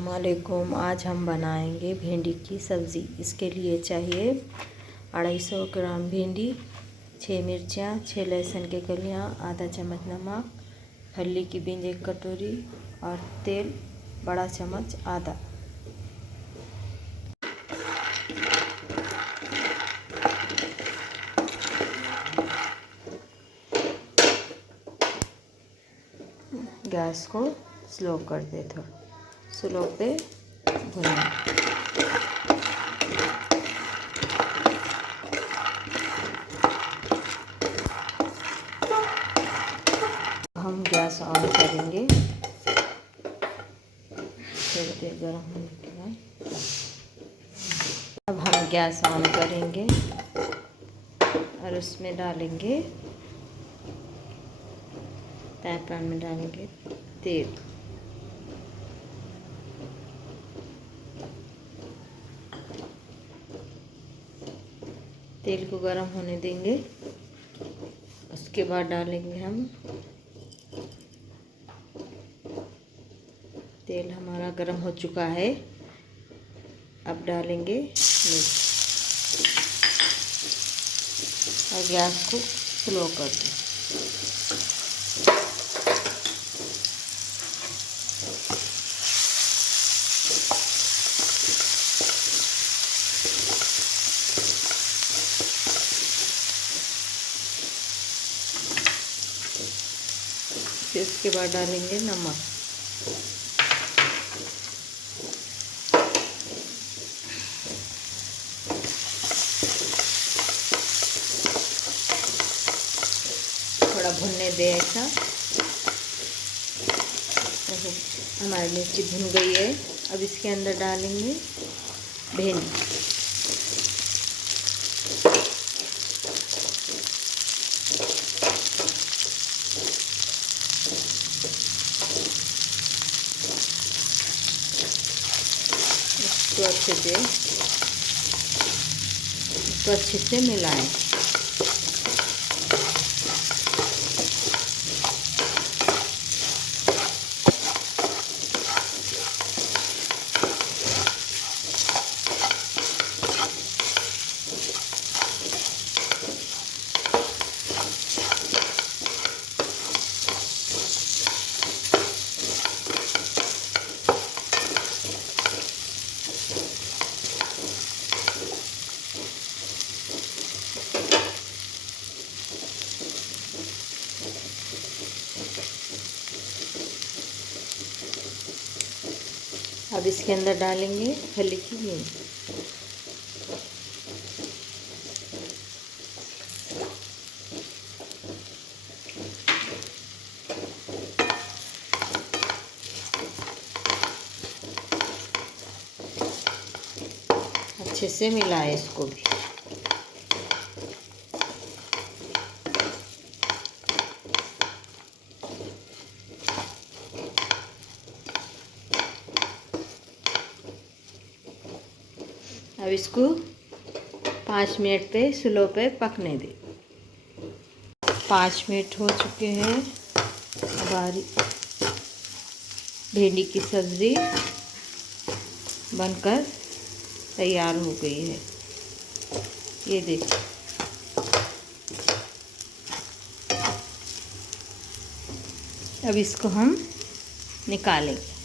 अस्सलामुअलैकुम। आज हम बनाएंगे भिंडी की सब्ज़ी। इसके लिए चाहिए 250 ग्राम भिंडी, 6 मिर्चियाँ, 6 लहसुन के कलियाँ, आधा चम्मच नमक, फली की बीज 1 कटोरी और तेल बड़ा चम्मच आधा। गैस को स्लो कर दे, थोड़ा स्लो पे भूनना। हम गैस ऑन करेंगे थोड़ी देर गर्म होने के बाद। अब हम गैस ऑन करेंगे और उसमें डालेंगे पैन में डालेंगे तेल। तेल को गर्म होने देंगे। उसके बाद डालेंगे हम, तेल हमारा गर्म हो चुका है। अब डालेंगे मिर्च और गैस को स्लो कर दें। फिर उसके बाद डालेंगे नमक। थोड़ा भुनने दे ऐसा। हमारी मिर्ची भुन गई है। अब इसके अंदर डालेंगे भेंडी। इसको अच्छे से मिलाएं। अब इसके अंदर डालेंगे फली की बीज। अच्छे से मिलाएं इसको भी। अब इसको 5 मिनट पे स्लो पे पकने दें। 5 मिनट हो चुके हैं। हमारी भिंडी की सब्ज़ी बनकर तैयार हो गई है। ये देखिए। अब इसको हम निकालेंगे।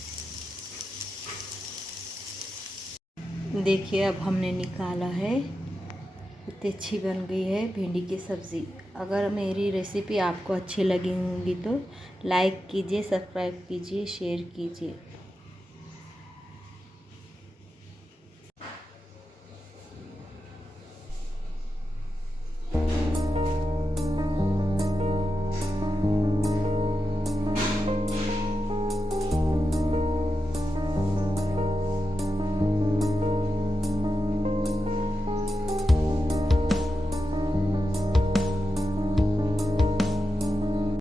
देखिए, अब हमने निकाला है। इतनी अच्छी बन गई है भिंडी की सब्ज़ी। अगर मेरी रेसिपी आपको अच्छी लगी होंगी तो लाइक कीजिए, सब्सक्राइब कीजिए, शेयर कीजिए।